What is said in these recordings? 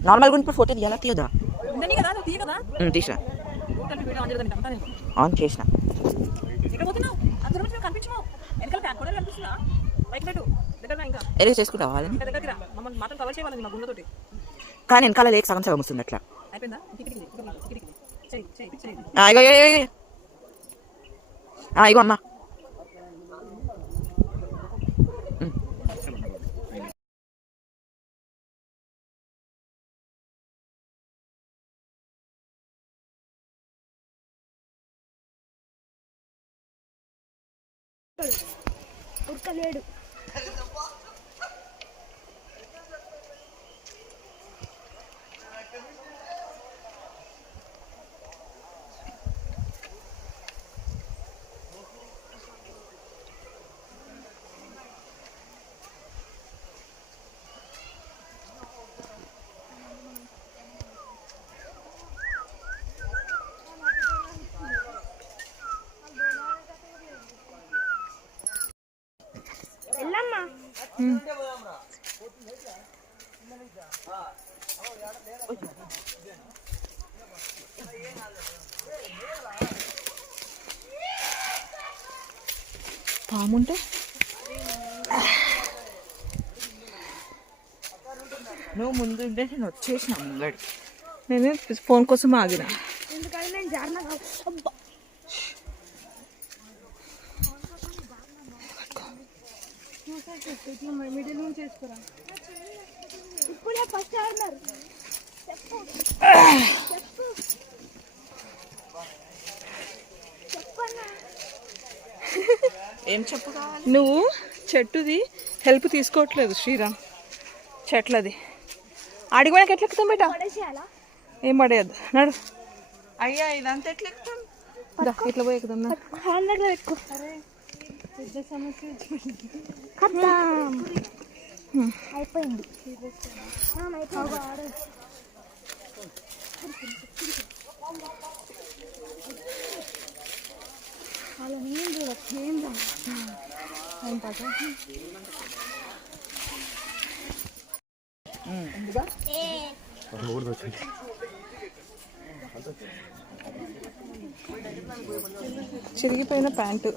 normal గురించి photo తీయాలా తీయదా తీసా ఆన్ చేసిన ఎరే చేసుకుంటావా కానీ వెనకాల లేక సగం సగం వస్తుంది అట్లా ఇగో అమ్మా ఉడకలేడు పాముంటే నువ్వు ముందు ఉంటే నేను వచ్చేసిన ముంగడి నేను ఫోన్ కోసం ఆగిన ఎందుకంటే నేను జారిన ఇట్లా మిడిల్ నుంచి వేసుకురా ఇప్పుడే ఫస్ట్ ఆడినారు ఏం చెప్పు కావాలి నువ్వు చెట్టుది హెల్ప్ తీసుకోవట్లేదు శ్రీరామ్ చెట్లది అడిగిపోయాక ఎట్లా ఎక్కుతాం బేట ఏం పడేయద్దు నడు అయ్యా ఇదంతా ఎట్లా ఎక్కుతాం ఇట్లా పోయి ఎక్కుదాం అయిపోయింది అలా నేను చూడచ్చు ఏం చిరిగిపోయిన ప్యాంటు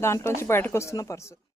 దాంట్లోంచి బయటకు వస్తున్న పర్సు